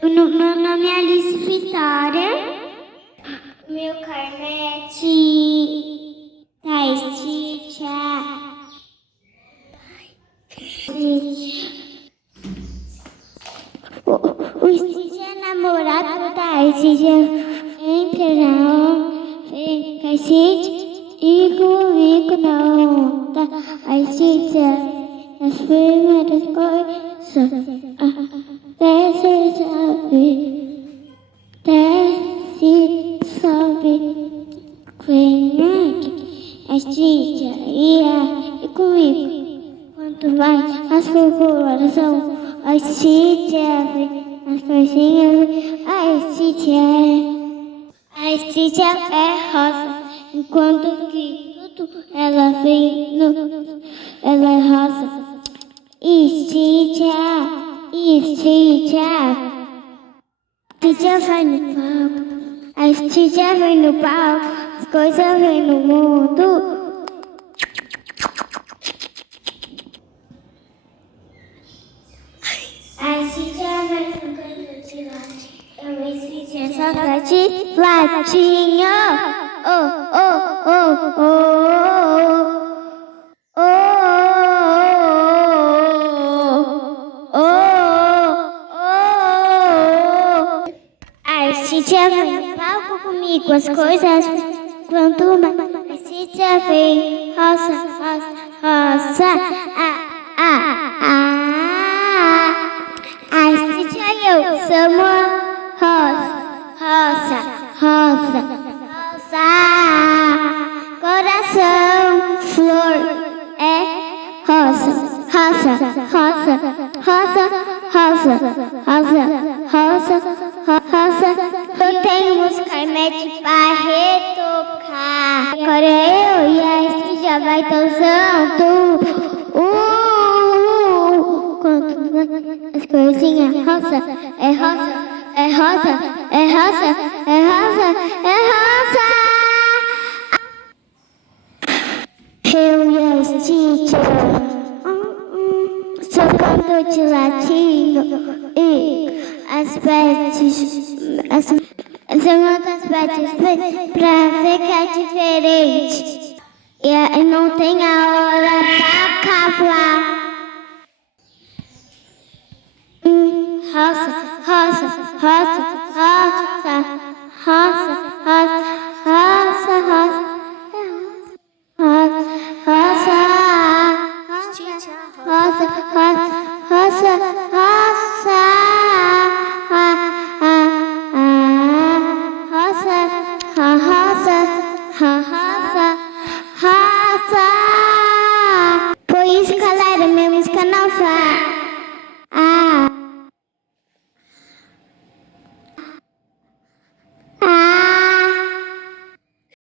Meu nome é Alice Vitória. Meu carnet tá Stitcher. O Stitcher é namorado da Stitcher. Entra não, fica Stitcher e comigo não. Tá? A Stitcher, as primeiras coisas. Desce, sobe, vem aqui, a Stitcher e comigo. Quanto mais as coração, a Stitcher vem, as coisinhas, a Stitcher é rosa, enquanto que tudo ela vem, ela é rosa. Stitcher vai no palco, a Stitcher vem no palco, as coisas vêm no mundo. A Stitcher vai jogando de late, eu me Stitcher só pra de latinho. Oh, oh, oh, oh, oh, oh, oh. A Stitcher vem no palco comigo, as coisas quanto mais. A Stitcher vem, roça, roça, roça. A Stitcher e eu somos roça, roça, roça, roça. Coração, flor, é roça, roça, roça, roça, roça, roça, roça, roça. Eu tenho os carnet para retocar. Agora eu e a Stitcher vai dançando. As coisinhas roça, é roça, é roça, é roça, é roça, é roça. Eu e a Stitcher jogando de latinho e as betes, jogando as betes pra ficar diferente. E não tem a hora pra acabar. Roça, roça, roça, roça, roça, roça, roça, roça, roça, roça, roça, roça, roça, roça. Por isso, galera, minha música não sai.